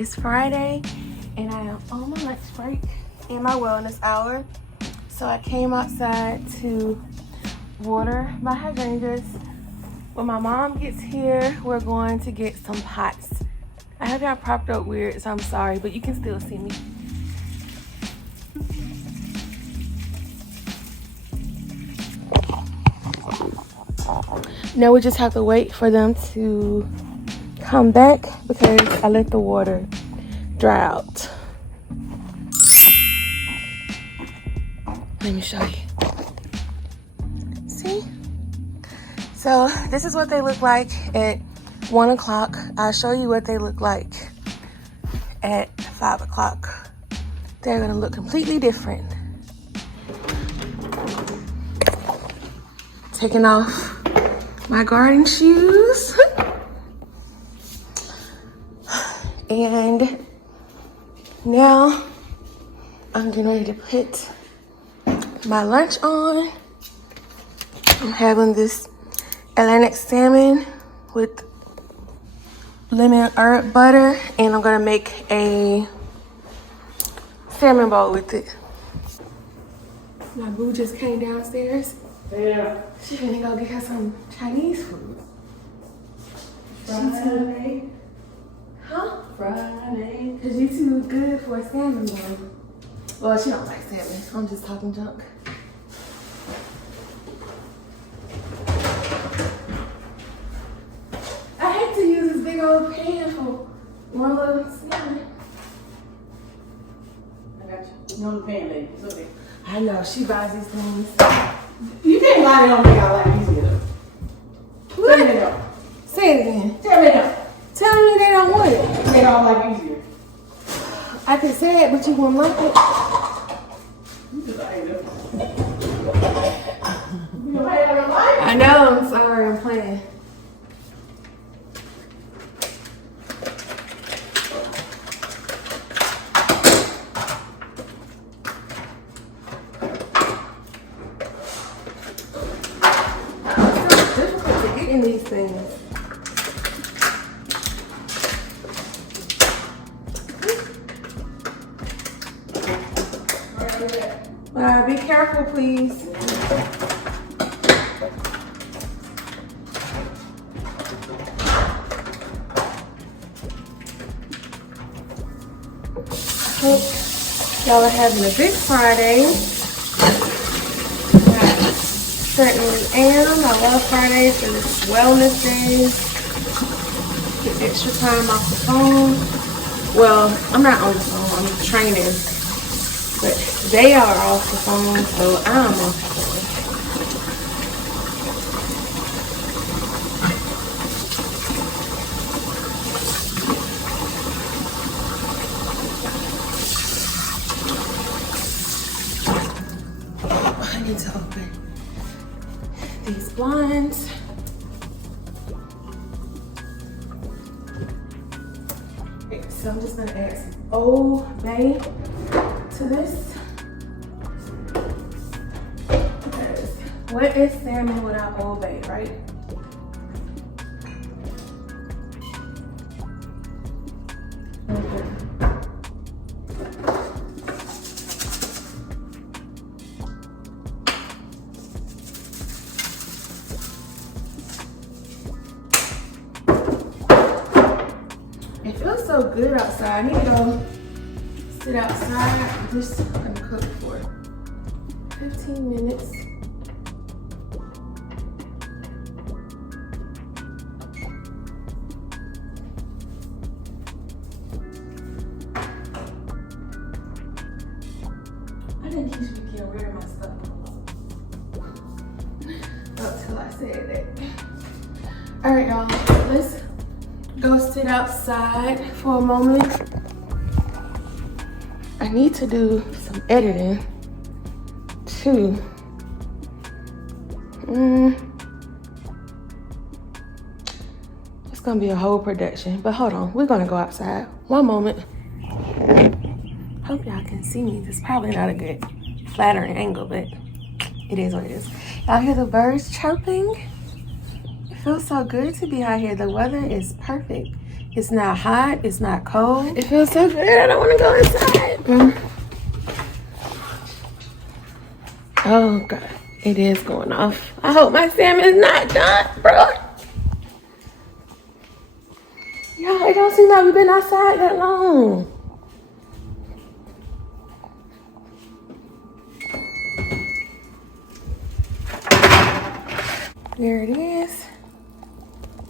It's Friday and I am on my lunch break in my wellness hour. So I came outside to water my hydrangeas. When my mom gets here, we're going to get some pots. I have y'all propped up weird, so I'm sorry, but you can still see me. Now we just have to wait for them to come back because I let the water dry out. Let me show you. See? So this is what they look like at 1 o'clock. I'll show you what they look like at 5 o'clock. They're gonna look completely different. Taking off my garden shoes. And now I'm getting ready to put my lunch on. I'm having this Atlantic salmon with lemon herb butter, and I'm gonna make a salmon bowl with it. My boo just came downstairs. Yeah. She finna go get her some Chinese food. Friday. Huh? Friday. Cause you too good for a salmon bowl. Well, she don't like salmon. I'm just talking junk. I hate to use this big old pan for one little salmon. I got you. You know the pan lady. It's okay. I know, she buys these things. You can't lie, they don't make our life easier though. What? Tell me they don't. Say it again. Tell me they don't. Tell me they don't want it. Make our life easier. I can say it, but you won't like it. You just ain't know. You know how you don't like it? I know, I'm sorry, I'm playing. It's so difficult to get in these things. Be careful, please. Hope y'all are having a big Friday. I certainly am. I love Fridays and it's wellness days. Get extra time off the phone. Well, I'm not on the phone, I'm training. But they are off the phone, so I'm off the phone. I need to open these blinds. Okay, so I'm just gonna add some Old Bay to this. Because what is salmon without Old Bay, right? It feels so good outside. I need to go sit outside. I'm just gonna cook for 15 minutes. I didn't teach me to get rid of my stuff until I said that. All right, y'all, let's go sit outside for a moment. I need to do some editing too. It's gonna be a whole production, but hold on, we're gonna go outside. One moment. Hope y'all can see me. This is probably not a good flattering angle, but it is what it is. Y'all hear the birds chirping? It feels so good to be out here. The weather is perfect. It's not hot. It's not cold. It feels so good. I don't want to go inside, bro. Oh, God. It is going off. I hope my salmon is not done, bro. Y'all, it don't seem like we've been outside that long. There it is.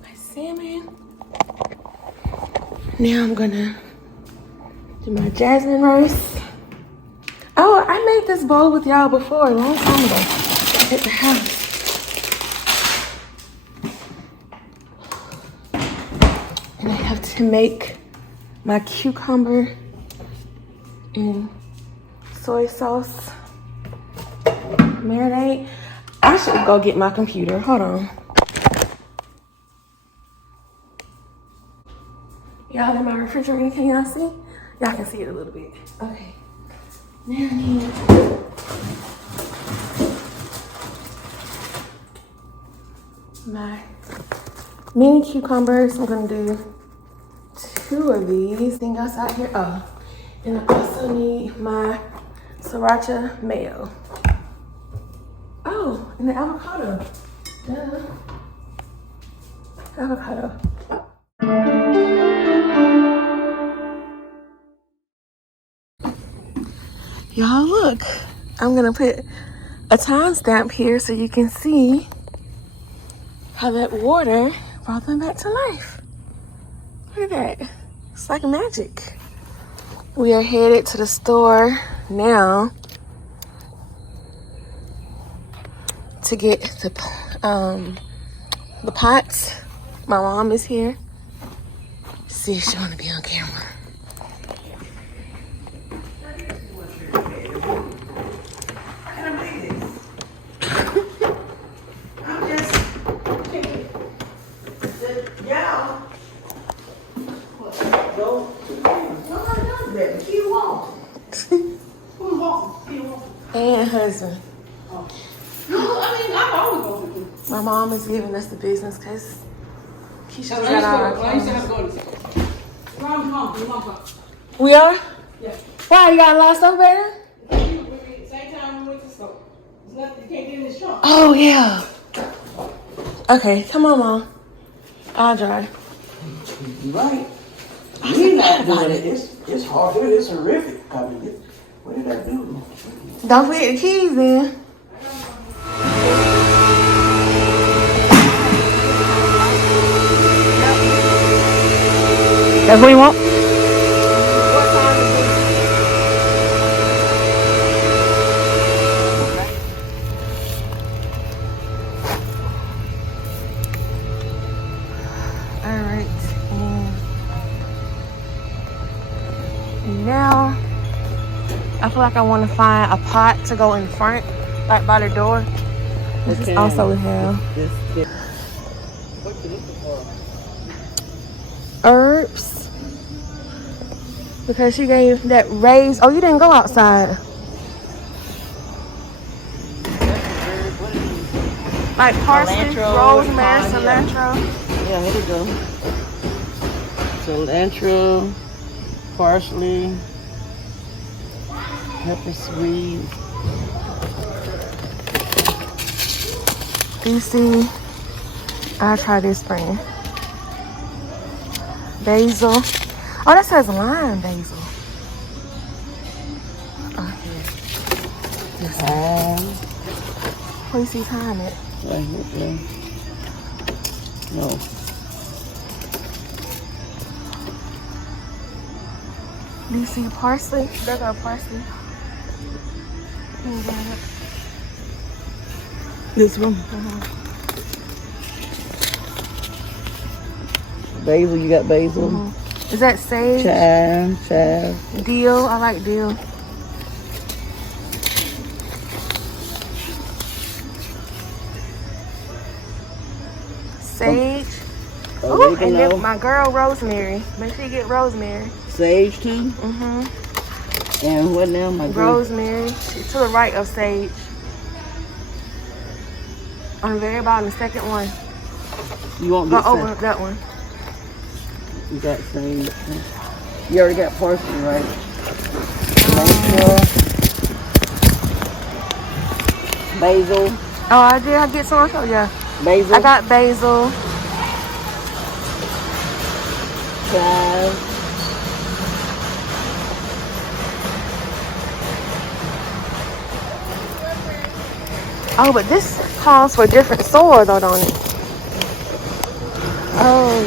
My salmon. Now I'm gonna do my jasmine rice. Oh, I made this bowl with y'all before a long time ago at the house. And I have to make my cucumber and soy sauce marinade. I should go get my computer. Hold on. Y'all in my refrigerator, can y'all see? Y'all can see it a little bit. Okay. Now I need my mini cucumbers. I'm gonna do 2 of these. Anything else out here? Oh, and I also need my sriracha mayo. Oh, and the avocado. Duh. Avocado. Y'all look, I'm gonna put a timestamp here so you can see how that water brought them back to life. Look at that, it's like magic. We are headed to the store now to get the pots. My mom is here. See if she wanna be on camera. And husband. Oh. No, I mean, I'm always going to do. My mom is giving us the business because Keisha I got our used to have to go to school. Mom. We are? Yeah. Why? You got a lot of stuff there? Same time we went to school. There's nothing, you can't get in this trunk. Oh, yeah. Okay, come on, Mom. I'll drive. You're right. We're not doing it. It's hard. It's horrific. I mean, what did I do? Don't forget the keys in. That's what you want? What time is it? All right. And now I feel like I want to find a pot to go in front, like by the door. This is also hell. Herbs. Because she gave that raised. Oh, you didn't go outside. Like parsley, Cilantro, rosemary, thyme, cilantro. Yeah, here we go. Cilantro, parsley, pepper sweet. You see, I'll try this brand. Basil. Oh, that says lime basil. Oh, here. Thyme. Where you see thyme at? Right here. No. Do you see parsley? There go parsley. This one. Basil, you got basil. Is that sage? Chive. Dill. I like dill. Sage. Oh, and then my girl rosemary. Make sure you get rosemary. Sage too. And what now? My rosemary. To the right of sage. On the very bottom, the second one. You want Go this over that one. You got same. You already got parsley, right? Basil. Oh, I did. I get some also, yeah. Basil. I got basil. Chive. Oh, but this calls for different soil though, don't it? Oh,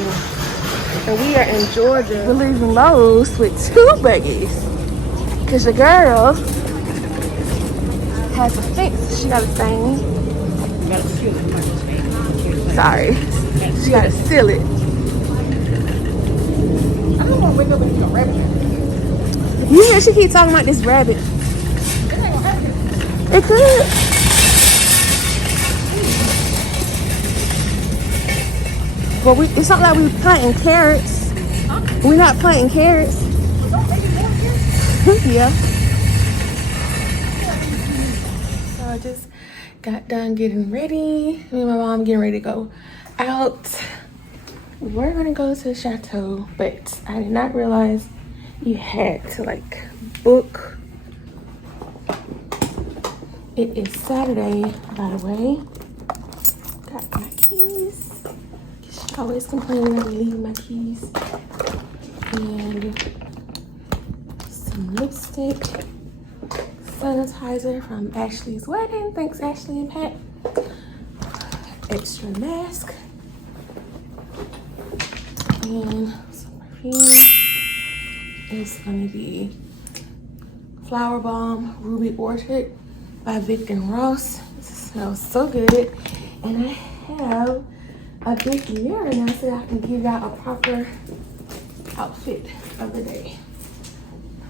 and we are in Georgia. We're leaving Lowe's with 2 buggies. Because the girl has a fence she got to stain. You gotta seal it. Sorry. She got to seal it. I don't want to wake up and eat a rabbit. You hear she keep talking about this rabbit. It could. Well, it's not like we planting carrots. We're not planting carrots. Yeah. So I just got done getting ready. Me and my mom getting ready to go out. We're gonna go to the chateau, but I did not realize you had to like book. It is Saturday, by the way. Got my keys. She always complaining I leave my keys. And some lipstick, sanitizer from Ashley's wedding. Thanks, Ashley and Pat. Extra mask. And some perfume. It's gonna be Flower Bomb Ruby Orchid by Victor Ross. It smells so good. And I have a big mirror now so I can give y'all a proper outfit of the day.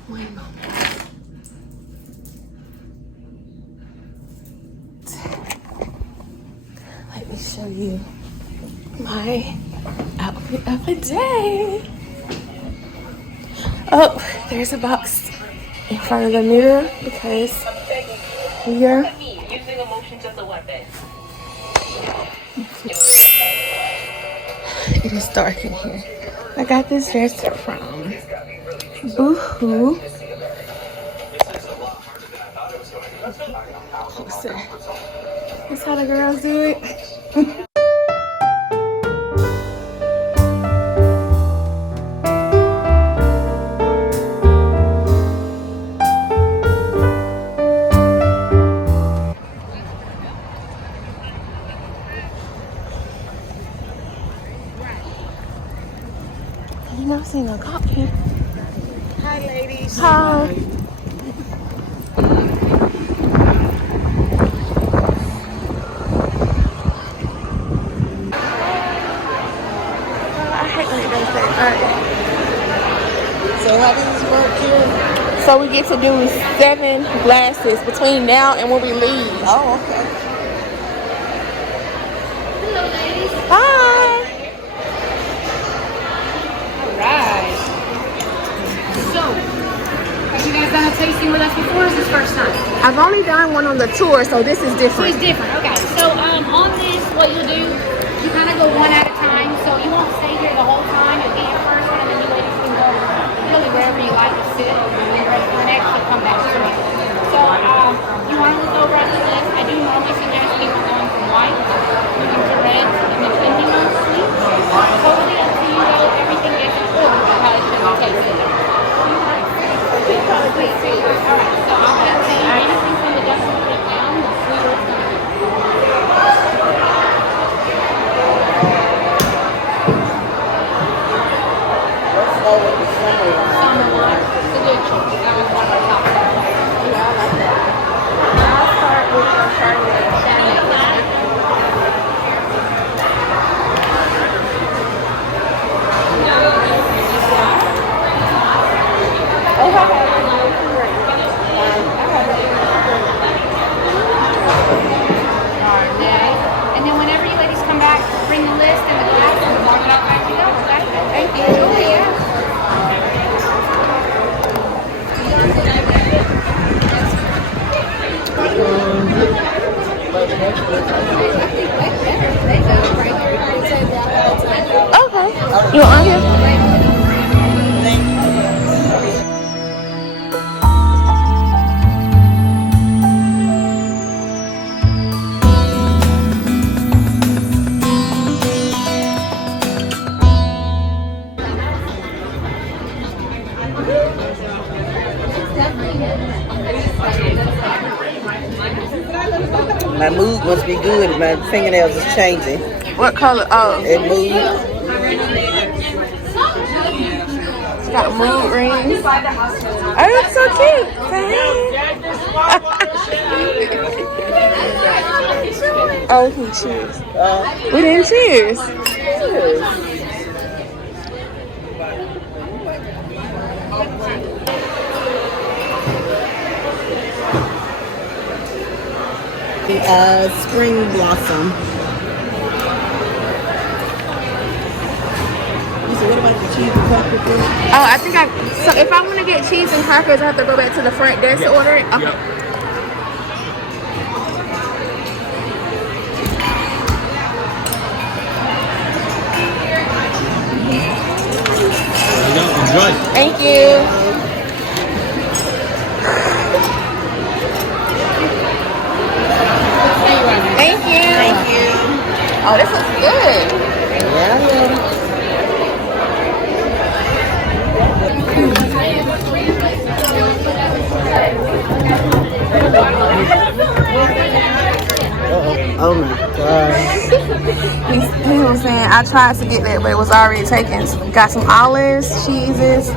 One moment. Let me show you my outfit of the day. Oh, there's a box in front of the mirror because we are using emotions as a weapon. it is dark in here. I got this dress from Boohoo. Closer. That's how the girls do it. You never seen a cop here. Hi, ladies. Hi. I hate when it does that. Alright. So how does this work here? So we get to do 7 glasses between now and when we leave. Oh, okay. Hello, ladies. Hi. All right. So, have you guys done a tasting with us before? Or is this first time? I've only done one on the tour, so this is So different. it's different. Okay. So on this, what you'll do, you kind of go one at a time. So you won't stay here the whole time. You'll get your first one, and then you ladies can go really wherever you like to sit. And when you're ready for the next, you'll come back to me. So you want to look over at the list. I do normally suggest people going from white, moving to red, and then ending on sweet. Totally up to you though. Everything gets in order. You probably shouldn't taste it. All right. So I'll put anything from the dust down. The sweeter it's going to be. Let's go with the summer one. Summer one. It's a good choice. That was one of our top sellers. Yeah, I like that. I'll start with the Chardonnay. And then whenever you ladies come back, bring the list and the glass and we'll mark it up as you go, okay? Thank you. Enjoy, yeah. Okay. You want here? My mood must be good. My fingernails is changing. What color? Oh, It moves. it's got mood rings. Oh, that's so cute. Oh, he cheers. We didn't cheers. Spring blossom. So what about the cheese and crackers? Oh, I think so if I want to get cheese and crackers, I have to go back to the front desk to order it? Okay. Enjoy. Thank you. Thank you. Thank you. Oh, this looks good. Yeah. Oh my God. He was saying I tried to get that, but it was already taken. Got some olives, cheeses.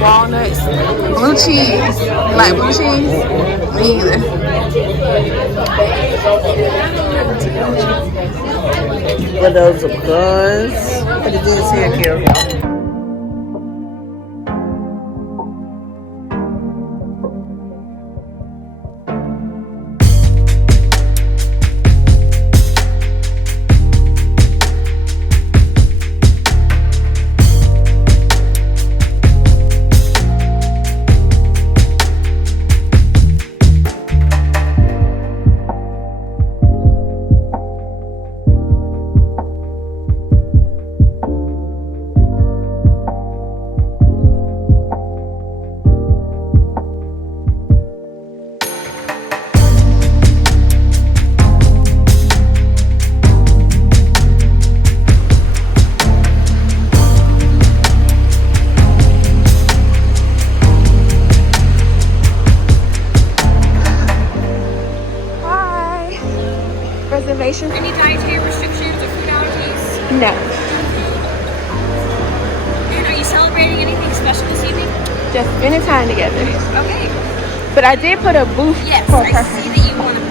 Walnuts, blue cheese. You like blue cheese? Me either. What those are guns? What the goods here, Carol? Reservation? Any dietary restrictions or food allergies? No. And are you celebrating anything special this evening? Just spending time together. Okay. But I did put a booth Yes, for I her. see that you want to.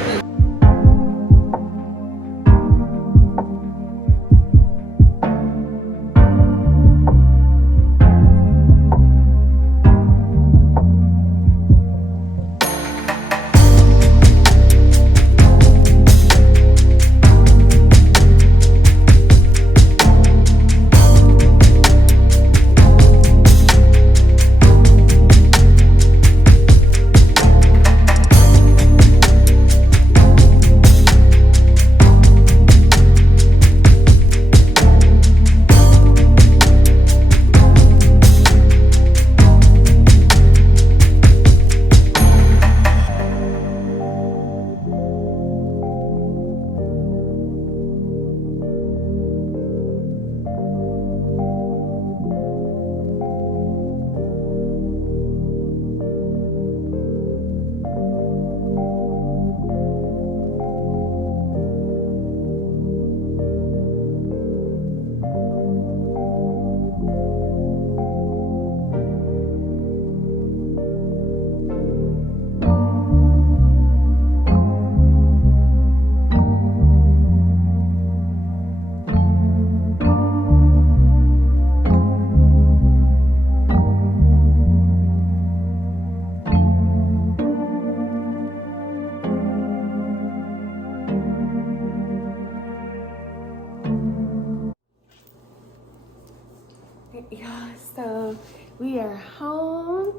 Yeah, so we are home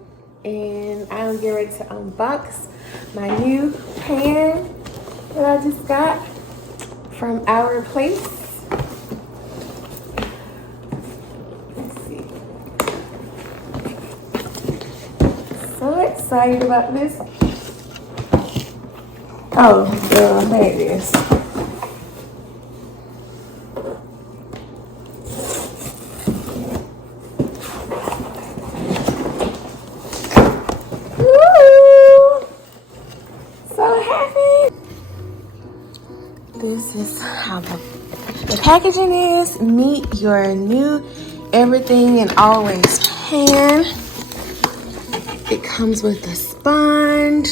and I'm getting ready to unbox my new pan that I just got from Our Place. Let's see. So excited about this. Oh, girl, there it is. this is how the packaging is. Meet your new everything and always pan. It comes with a sponge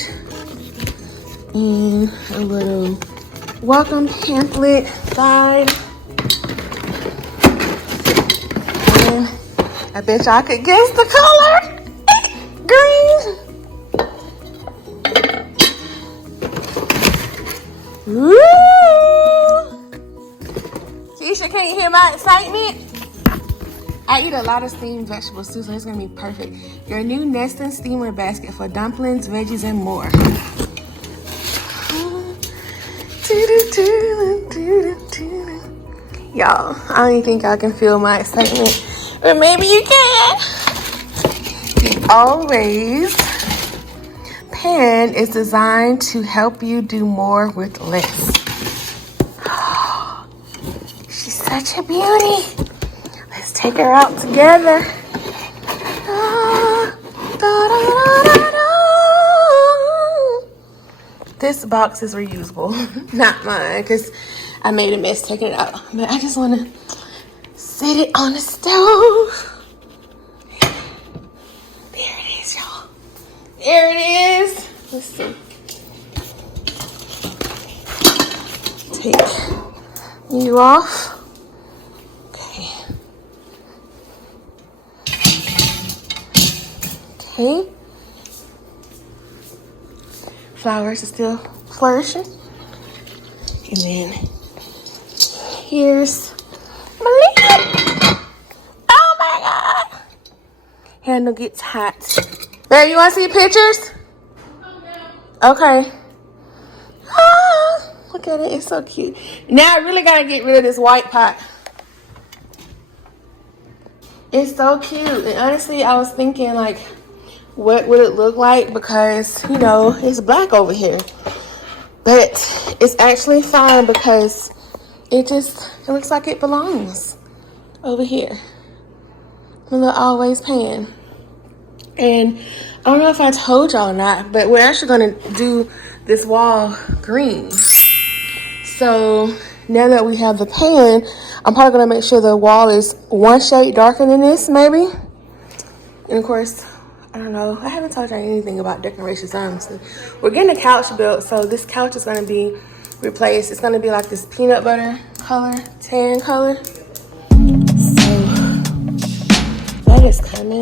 and a little welcome pamphlet guide. And I bet y'all could guess the color. Green. Woo! Keisha, can you hear my excitement? I eat a lot of steamed vegetables too, so it's gonna be perfect. Your new nesting steamer basket for dumplings, veggies, and more. Y'all, I don't even think y'all can feel my excitement, but maybe you can. The Always pan is designed to help you do more with less. She's such a beauty. Let's take her out together. This box is reusable, not mine, because I made a mess taking it out. But I just want to set it on the stove. There it is, y'all. There it is. Let's see. Take you off. Okay. Okay. Flowers are still flourishing. And then here's my lid. Oh my God. Handle gets hot. Babe, you want to see pictures? Okay. Ah, look at it. It's so cute. Now I really got to get rid of this white pot. It's so cute. And honestly, I was thinking, like, what would it look like? Because, you know, it's black over here. But it's actually fine because it looks like it belongs over here. The little Always pan. And I don't know if I told y'all or not, but we're actually going to do this wall green. So now that we have the pan, I'm probably going to make sure the wall is one shade darker than this, maybe. And of course, I don't know. I haven't told y'all anything about decorations, honestly. We're getting a couch built, so this couch is going to be replaced. It's going to be like this peanut butter color, tan color. So that is coming.